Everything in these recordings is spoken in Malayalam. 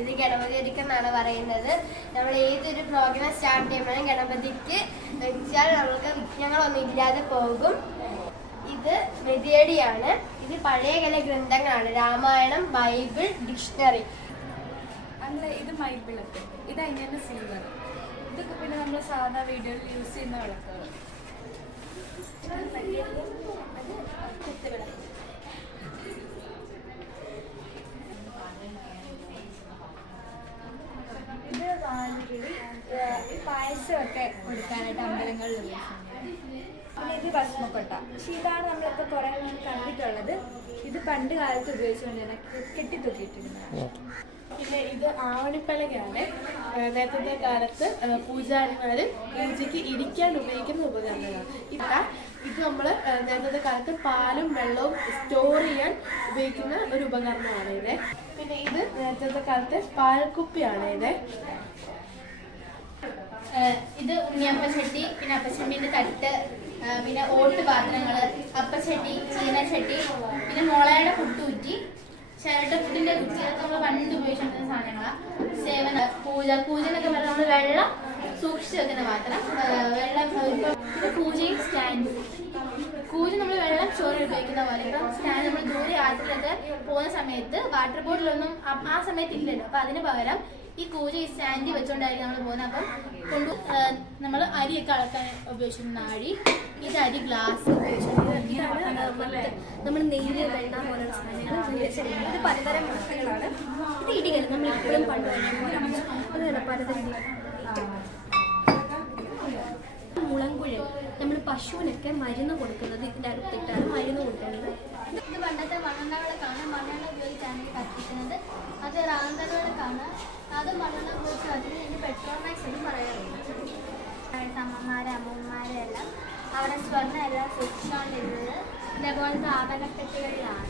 ഇത് ഗണപതി ഒരുക്കെന്നാണ് പറയുന്നത്. നമ്മൾ ഏതൊരു പ്രോഗ്രാം സ്റ്റാർട്ട് ചെയ്യുമ്പോഴും ഗണപതിക്ക് വെച്ചാൽ നമ്മൾക്ക് വിഘ്നങ്ങളൊന്നും ഇല്ലാതെ പോകും. ഇത് മെതിയടിയാണ് ഇത് പഴയ കല ഗ്രന്ഥങ്ങളാണ്. Ramayanam Bible dictionary. അല്ല ഇത് ബൈബിളൊക്കെ ഇത് അതിന്റെ സിൽവർ ഇതൊക്കെ പിന്നെ നമ്മൾ സാധാ വീഡിയോയിൽ യൂസ് ചെയ്യുന്ന വിളക്കുകൾ ഇത് വാലുകിളി ഈ പായസമൊക്കെ കൊടുക്കാനായിട്ട് അമ്പലങ്ങളിൽ പിന്നെ ഇത് ഭസ്മക്കൊട്ട. പക്ഷെ ഇതാണ് നമ്മളിപ്പോൾ കുറേ നാൾ കണ്ടിട്ടുള്ളത്. ഇത് പണ്ട് കാലത്ത് ഉപയോഗിച്ചുകൊണ്ടിരുന്ന കെട്ടിത്തൂക്കിയിട്ടിരുന്നതാണ് പിന്നെ ഇത് ആവണിപ്പലകയാണ്. നേരത്തെ കാലത്ത് പൂജാരിമാർ പൂജാരിമാര് പൂജയ്ക്ക് ഇരിക്കാൻ ഉപയോഗിക്കുന്ന ഉപകരണമാണ് ഇതാ ഇത് നമ്മൾ നേരത്തെ കാലത്ത് പാലും വെള്ളവും സ്റ്റോർ ചെയ്യാൻ ഉപയോഗിക്കുന്ന ഒരു ഉപകരണമാണ് ഇത്. പിന്നെ ഇത് നേരത്തെ കാലത്തെ പാൽക്കുപ്പിയാണ് ഇത്. ഇത് ഉണ്ണിയപ്പച്ചട്ടി പിന്നെ അപ്പച്ചട്ടിന്റെ തട്ട് പിന്നെ ഓട്ട് പാത്രങ്ങൾ അപ്പച്ചട്ടി ചീനച്ചട്ടി പിന്നെ മുളയുടെ പുട്ടുകുറ്റി ചിരട്ടപ്പുട്ടിന്റെ കുറ്റി അതൊക്കെ നമ്മൾ പണ്ട് ഉപയോഗിച്ചിരുന്ന സാധനങ്ങളാണ് സേവന പൂജ പൂജ എന്നൊക്കെ പറഞ്ഞാൽ നമ്മൾ വെള്ളം സൂക്ഷിച്ചു വെക്കുന്ന പാത്രം. വെള്ളം ഇപ്പം പൂജയും സ്റ്റാൻഡും. കൂജ നമ്മൾ വെള്ളം ചോറ് ഉപയോഗിക്കുന്ന പോലെ. ഇപ്പം സ്റ്റാൻഡ് നമ്മൾ ദൂരെ യാത്രയിലൊക്കെ പോകുന്ന സമയത്ത് വാട്ടർ ബോട്ടിലൊന്നും ആ സമയത്ത് ഇല്ലല്ലോ. അപ്പം അതിന് പകരം ഈ കൂര ഈ സാൻഡി വെച്ചുകൊണ്ടായിരിക്കും നമ്മൾ പോകുന്നത് അപ്പം കൊണ്ട് നമ്മൾ അരിയൊക്കെ അളക്കാൻ ഉപയോഗിച്ചിരുന്ന നാഴി ഇത് അരി ഗ്ലാസ് നമ്മൾ നെയ്യ് വെള്ളം പോലുള്ള ഇത് പലതരം ഇത് ഇടികൽ നമ്മൾ ഇപ്പോഴും പണ്ട് പലതരം മുളങ്കുഴൽ നമ്മൾ പശുവിനൊക്കെ മരുന്ന് കൊടുക്കുന്നത് ഇതിന്റെ അകത്തിട്ടാണ് മരുന്ന് കൊടുക്കുന്നത്. ഇത് പണ്ടത്തെ മണ്ണെണ്ണ വിളക്കാണ് മണ്ണെണ്ണ ഉപയോഗിച്ചാണ് കത്തിക്കുന്നത്. അത് റാന്തൽ വിളക്കാണ് അത് മണ്ണെണ്ണ ഉപയോഗിച്ച് അതിന് എന്റെ പെട്രോമാക്സ് എന്ന് പറയാറുണ്ട്. അമ്മമാരെ അമ്മമാരെ എല്ലാം അവിടെ സ്വർണം എല്ലാം സൂക്ഷിച്ചുകൊണ്ടിരുന്നത് ഇതേപോലത്തെ ആഭരണപ്പെട്ടികളിലാണ്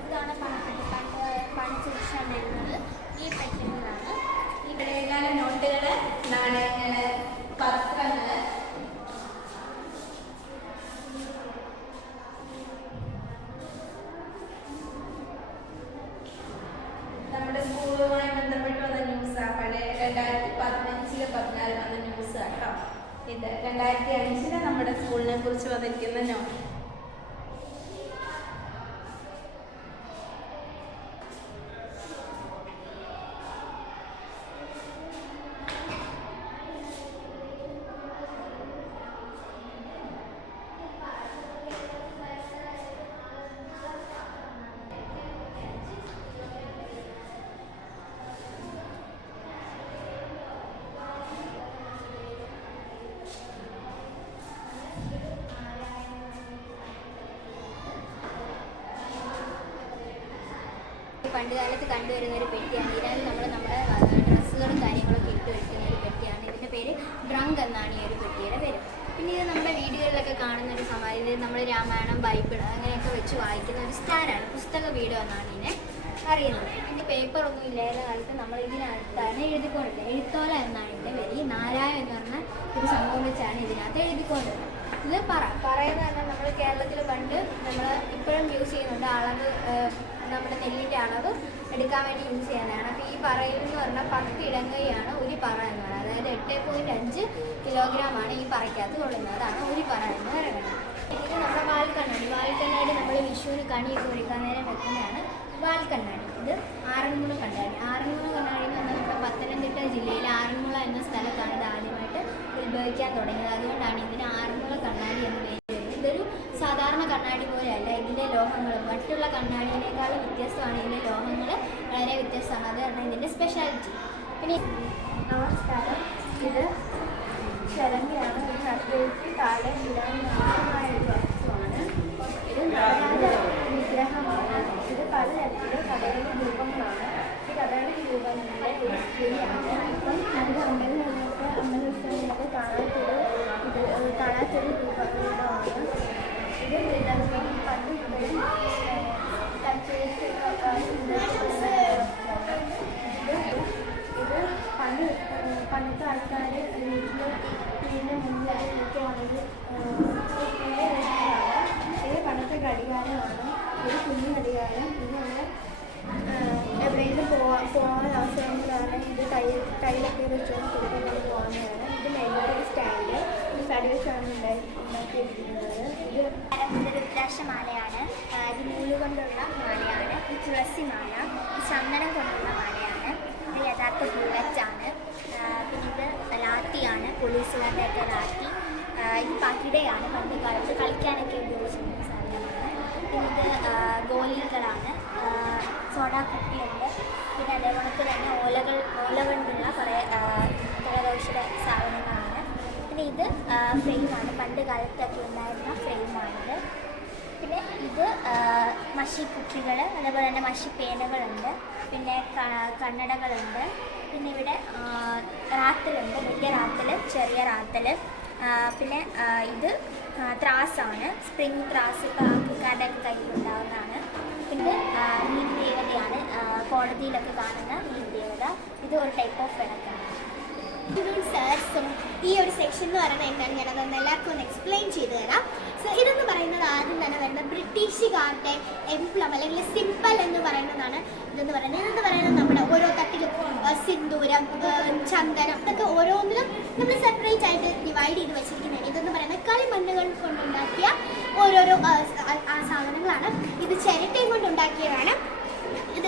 ഇതാണ് പണപ്പെട്ടി പണ്ട് പണി സൂക്ഷിച്ചുകൊണ്ടിരുന്നത് ഈ ഈ പഴയകാല നോട്ടുകൾ നാണയങ്ങൾ പത്രങ്ങൾ 안 녕. പണ്ട് കാലത്ത് കണ്ടുവരുന്ന ഒരു പെട്ടിയാണ്. ഇതിനകത്ത് നമ്മൾ നമ്മുടെ ഡ്രസ്സുകളും കാര്യങ്ങളൊക്കെ ഇട്ട് വെക്കുന്ന ഒരു പെട്ടിയാണ്. ഇതിന്റെ പേര് ഡ്രങ്ക് എന്നാണ് ഈ ഒരു പെട്ടിയുടെ പേര്. പിന്നെ ഇത് നമ്മുടെ വീടുകളിലൊക്കെ കാണുന്ന ഒരു സമയം ഇത് നമ്മൾ രാമായണം ബൈബിൾ അങ്ങനെയൊക്കെ വെച്ച് വായിക്കുന്ന ഒരു സ്റ്റാൻഡാണ് പുസ്തക വീട് എന്നാണ് ഇതിനെ അറിയുന്നത്. ഇതിന്റെ പേപ്പർ ഒന്നും ഇല്ലാത്ത കാലത്ത് നമ്മൾ ഇതിനകത്താണ് എഴുതിക്കൊണ്ടത് എഴുത്തോല എന്നാണ് ഇതിന്റെ പേര്. നാരായ എന്ന് പറഞ്ഞ ഒരു സംഭവം വെച്ചാണ് ഇതിനകത്ത് എഴുതിക്കൊണ്ടത് ഇത് പറ പറയുന്നത് നമ്മൾ കേരളത്തിൽ പണ്ട് നമ്മൾ ഇപ്പോഴും യൂസ് ചെയ്യുന്നുണ്ട് അളവ് നമ്മുടെ നെല്ലിന്റെ അളവ് എടുക്കാൻ വേണ്ടി യൂസ് ചെയ്യുന്നതാണ് അപ്പോൾ ഈ പറയിൽ എന്ന് പറഞ്ഞാൽ പത്ത് ഇടങ്ങയാണ് ഒരു പറ എന്ന് പറയുന്നത്. അതായത് എട്ട് പോയിന്റ് അഞ്ച് കിലോഗ്രാമാണ് ഈ പറയ്ക്കകത്ത് കൊള്ളുന്നത്. അതാണ് ഒരു പറ എന്ന് പറയുന്നത്. ഇത് നമ്മുടെ വാൽക്കണ്ണാടി. വാൽക്കണ്ണാടി നമ്മൾ വിഷുവിന് കണിയൊക്കെ ഒരുക്കാൻ നേരം വെക്കുന്നതാണ് വാൽക്കണ്ണാടി. ഇത് ആറന്മുള കണ്ണാടി. ആറന്മുള കണ്ണാടി എന്ന് പറഞ്ഞാൽ നമ്മുടെ പത്തനംതിട്ട ജില്ലയിൽ ആറന്മുള എന്ന സ്ഥലത്താണ് ഇത് ആദ്യമായിട്ട് ഉത്ഭവിക്കാൻ തുടങ്ങിയത്. അതുകൊണ്ടാണ് ഇതിന് ആറന്മുള കണ്ണാടി എന്ന് പേര് സാധാരണ കണ്ണാടി പോലെയല്ല ഇതിന്റെ ലോഹങ്ങൾ മറ്റുള്ള കണ്ണാടിയേക്കാളും വ്യത്യസ്തമാണ് ഇതിന്റെ ലോഹങ്ങൾ വളരെ വ്യത്യസ്തമാണ്. അത് കാരണം ഇതിന്റെ സ്പെഷ്യാലിറ്റി പിന്നെ നമസ്കാരം. ഇത് ശരണ്യാണ് ഒരു കത്തിലേക്ക് താഴെ ഇടാൻ ആവശ്യമായ ഒരു വസ്തുവാണ്. ഇത് നടരാജ വിഗ്രഹമാണ്. ഇത് പലതരത്തിലെ കഥകളി രൂപങ്ങളാണ്. ഈ കഥകളി രൂപങ്ങളുടെ ഒരു സ്ത്രീയാണ്. അപ്പം നമ്മുടെ അമ്പലം നിങ്ങൾക്ക് ഉത്സവങ്ങളൊക്കെ കാണാത്തൊരു ഇത് കാണാത്തൊരു രൂപ രൂപമാണ് ഇത് ഇപ്പം പണ്ട് ഇപ്പോഴും ഇത് ഇത് പണ്ട് ഏഹ് പണ്ടത്തെ ആൾക്കാർ വീട്ടിൽ വീടിന്റെ മുന്നിൽ നിൽക്കുകയാണെങ്കിൽ ഇത് പണ്ടത്തെ ഘടികാരമാണ് ഒരു കുഞ്ഞു ഘടികാരം ഇത് പോകാൻ അവസരങ്ങളാണ് ഇത് കൈ ടൈലൊക്കെ വെച്ചുകൊണ്ട് കൊടുക്കുന്നത് പോകുന്നതാണ് ഇത് മെഴുകുതിരി സ്റ്റാൻഡ് ഇത് തടി വെച്ചാണ് ഉണ്ടായി ഉണ്ടാക്കിയിരിക്കുന്നത്. ഇത് രുദ്രാക്ഷമാലയാണ് ഇത് നൂൽ കൊണ്ടുള്ള മാലയാണ് ഇത് തുളസി മാല ചന്ദനം കൊണ്ടുള്ള മാലയാണ് ഇത് യഥാർത്ഥ ബുള്ളറ്റാണ്. പിന്നെ ഇത് ലാത്തിയാണ് പോലീസുകാരുടെ ഒക്കെ ലാത്തി. ഇത് പകിടയാണ് പണ്ട് കാലത്ത് കളിക്കാനൊക്കെ ഉപയോഗിച്ചിരുന്ന സാധനമാണ്. പിന്നെ ഇത് ഗോലികളാണ്. സോഡാ കുപ്പിയുണ്ട്. പിന്നെ അതേപോലെ തന്നെ ഓലകൾ ഓല കൊണ്ടുള്ള കുറേ കരകൗശല സാധനങ്ങളാണ് പിന്നെ ഇത് ഫ്രെയിമാണ് പണ്ട് കാലത്തൊക്കെ ഉണ്ടായിരുന്ന ഫ്രെയിമാണിത് പിന്നെ ഇത് മഷി കുക്കികൾ അതേപോലെ തന്നെ മഷി പേനകളുണ്ട് പിന്നെ കണ്ണടകളുണ്ട്. പിന്നെ ഇവിടെ റാത്തലുണ്ട്. വലിയ റാത്തൽ ചെറിയ റാത്തൽ പിന്നെ ഇത് ത്രാസാണ്. സ്പ്രിങ് ത്രാസ് ആൾക്കാരുടെ കയ്യിലുണ്ടാവുന്നതാണ് പിന്നെ നീതി ദേവതയാണ് കോടതിയിലൊക്കെ കാണുന്ന നീതി ദേവത. ഇത് ഒരു ടൈപ്പ് ഓഫ് വിളക്കാണ്. സോ ഈ ഒരു സെക്ഷൻ എന്ന് പറയുന്നത് എന്താണ് ഞാനതൊന്ന് എല്ലാവർക്കും ഒന്ന് എക്സ്പ്ലെയിൻ ചെയ്തു തരാം. സോ ഇതെന്ന് പറയുന്നത് ആദ്യം തന്നെ വരുന്നത് ബ്രിട്ടീഷുകാരുടെ എംപ്ലം അല്ലെങ്കിൽ സിമ്പിൾ എന്ന് പറയുന്നതാണ്. ഇതെന്ന് പറയുന്നത് ഇതെന്ന് പറയുന്നത് നമ്മുടെ ഓരോ തട്ടിലും സിന്ദൂരം ചന്ദനം ഇതൊക്കെ ഓരോന്നിലും നമ്മൾ സെപ്പറേറ്റ് ആയിട്ട് ഡിവൈഡ് ചെയ്ത് വെച്ചിരിക്കുന്നതാണ്. ഇതെന്ന് പറയുന്നത് കളിമണ്ണുകൾ കൊണ്ടുണ്ടാക്കിയ ഓരോരോ സാധനങ്ങളാണ്. ഇത് ചിരട്ടയും കൊണ്ടുണ്ടാക്കിയതാണ്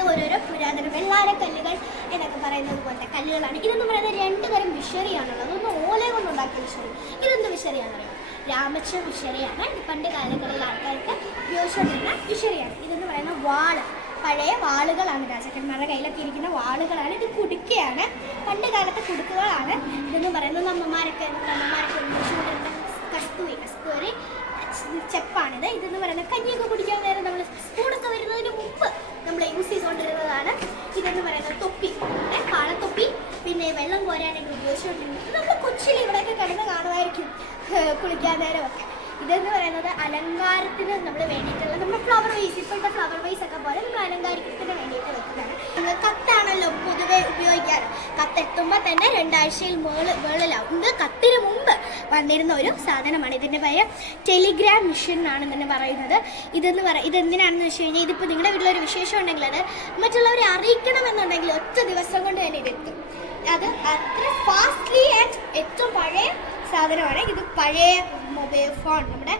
ഓരോരോ പുരാതന വെള്ളാര കല്ലുകൾ എന്നൊക്കെ പറയുന്നത് പോലത്തെ കല്ലുകളാണ്. ഇതെന്ന് പറയുന്നത് രണ്ട് തരം വിഷറിയാണുള്ളത്. ഒന്ന് ഓല കൊണ്ടുണ്ടാക്കിയ വിഷറി ഇതെന്ത് വിഷറിയാണെന്നറിയാം രാമച്ച വിഷറിയാണ്. പണ്ട് കാലങ്ങളിൽ ആൾക്കാർക്ക് ഉപയോഗിച്ചുകൊണ്ടിരുന്ന വിഷറിയാണ്. ഇതെന്ന് പറയുന്ന വാൾ. പഴയ വാളുകളാണ് രാജാക്കന്മാരുടെ കയ്യിലൊക്കെ ഇരിക്കുന്ന വാളുകളാണ്. ഇത് കുടുക്കയാണ്. പണ്ട് കാലത്തെ കുടുക്കുകളാണ്. ഇതെന്ന് പറയുന്നത് അമ്മമാരൊക്കെ അമ്മമാരൊക്കെ കസ്തൂരി കസ്തൂരി ചെപ്പാണിത്. ഇതെന്ന് പറയുന്നത് കഞ്ഞിയൊക്കെ കുടിക്കാൻ നേരം നമ്മൾ സ്പൂണൊക്കെ വരുന്നതിന് മുമ്പ് നമ്മൾ യൂസ് ചെയ്തുകൊണ്ടിരുന്നതാണ് ഇതെന്ന് പറയുന്നത് തൊപ്പി ഏ, കാളത്തൊപ്പി പിന്നെ വെള്ളം കോരാനൊക്കെ ഉപയോഗിച്ചുകൊണ്ടിരുന്നത് നമ്മൾ കൊച്ചിയിൽ ഇവിടെയൊക്കെ കിടന്ന് കാണുമായിരിക്കും. കുളിക്കാൻ നേരമൊക്കെ ഇതെന്ന് പറയുന്നത് അലങ്കാരത്തിന് നമ്മൾ വേണ്ടിയിട്ടുള്ള നമ്മുടെ ഫ്ലവർ വൈസ് ഇപ്പോഴത്തെ ഫ്ലവർ വൈസ് ഒക്കെ പോലെ നമ്മൾ അലങ്കാരത്തിന് വേണ്ടിയിട്ട് വെക്കുന്നതാണ്. നമ്മൾ കത്താണല്ലോ പൊതുവെ ഉപയോഗിക്കാറ്. കത്തെത്തുമ്പോൾ തന്നെ രണ്ടാഴ്ചയിൽ മേൾ മേളിലാവും ഇത് കത്തിന് മുമ്പ് വന്നിരുന്ന ഒരു സാധനമാണ്. ഇതിന്റെ പേര് ടെലിഗ്രാം മിഷൻ എന്നാണ് തന്നെ പറയുന്നത്. ഇതെന്ന് പറ ഇതെന്തിനാണെന്ന് വെച്ച് കഴിഞ്ഞാൽ ഇതിപ്പോൾ നിങ്ങളുടെ വീട്ടിലൊരു വിശേഷം ഉണ്ടെങ്കിൽ അത് മറ്റുള്ളവരെ അറിയിക്കണമെന്നുണ്ടെങ്കിൽ ഒറ്റ ദിവസം കൊണ്ട് തന്നെ ഇതെത്തും അത് അത്ര ഫാസ്റ്റ്ലി ആൻഡ് ഏറ്റവും പഴയ സാധനമാണ്. ഇത് പഴയ മൊബൈൽ ഫോൺ. നമ്മുടെ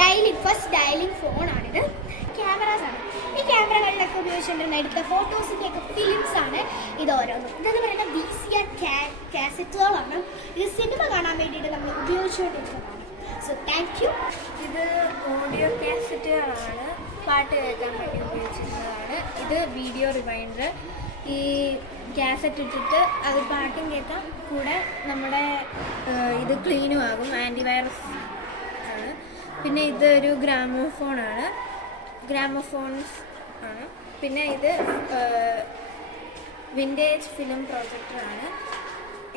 ഡയലിംഗ് ഫസ്റ്റ് ഡയലിംഗ് ഫോണാണിത് ക്യാമറാസ് ആണ്. ഈ ക്യാമറകളിലൊക്കെ ഉപയോഗിച്ചുകൊണ്ടിരുന്ന എടുത്ത ഫോട്ടോസിന്റെ ഒക്കെ ഫിലിംസ് ആണ് ഇത് ഓരോന്നും. ഇതെന്ന് പറയുന്നത് വി സി ആർ കാസറ്റുകളാണ് ഇത് സിനിമ കാണാൻ വേണ്ടിയിട്ട് നമ്മൾ ഉപയോഗിച്ചുകൊണ്ടിരിക്കുന്നതാണ്. സോ താങ്ക് യു ഇത് ഓഡിയോ കാസറ്റുകളാണ് പാട്ട് കേൾക്കാൻ വേണ്ടി ഉപയോഗിച്ചിരുന്നതാണ്. ഇത് വീഡിയോ റിമൈൻഡർ ഈ കാസറ്റ് ഇട്ടിട്ട് അത് പാട്ടും കേൾക്കാം കൂടെ നമ്മുടെ ഇത് ക്ലീനും ആകും. ആന്റിവൈറസ് ആണ്. പിന്നെ ഇതൊരു ഗ്രാമോഫോണാണ്. ഗ്രാമോഫോൺസ് ആണ്. പിന്നെ ഇത് വിന്റേജ് ഫിലിം പ്രൊജക്ടറാണ്.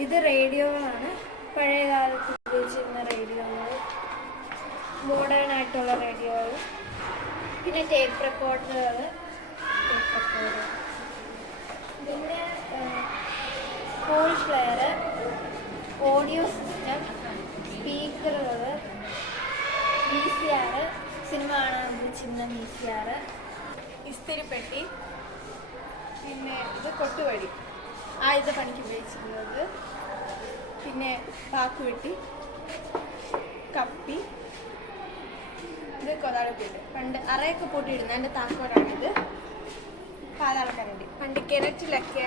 ഇത് റേഡിയോകളാണ് പഴയ കാലത്ത് ഉപയോഗിച്ചിരുന്ന റേഡിയോകൾ മോഡേൺ ആയിട്ടുള്ള റേഡിയോകൾ പിന്നെ ടേപ്പ് റെക്കോർഡറുകൾ. Tape recorder. പിന്നെ കോൾ പ്ലെയർ ഓഡിയോ സിസ്റ്റം സ്പീക്കറുകൾ വി സി ആർ സിനിമ കാണാൻ ഉപയോഗിച്ചിരുന്ന വി സി ആർ ഇസ്തിരിപ്പെട്ടി പിന്നെ ഇത് കൊട്ടുവടി. ആയുധ പണിക്ക് ഉപയോഗിച്ചിരുന്നത്. പിന്നെ പാക്കുവെട്ടി കപ്പി ഇത് കൊതാളിപ്പിട്ട് പണ്ട് അറയൊക്കെ പൂട്ടിയിടുന്ന എന്റെ താക്കോലാണിത് പാതാളക്കരണ്ടി പണ്ട് കിണറ്റിലൊക്കെ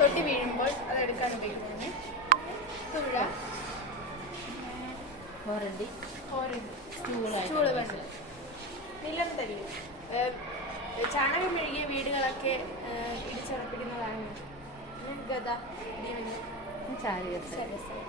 തൊട്ടി വീഴുമ്പോൾ അതെടുക്കാൻ ഉപയോഗിക്കുന്നത്. തുഴ സ്റ്റൂളായിട്ട് ചൂട് പണ്ട് നിലം തല്ലി ചാണകം മെഴുകിയ വീടുകളൊക്കെ പിന്നെ ഗത ശരി.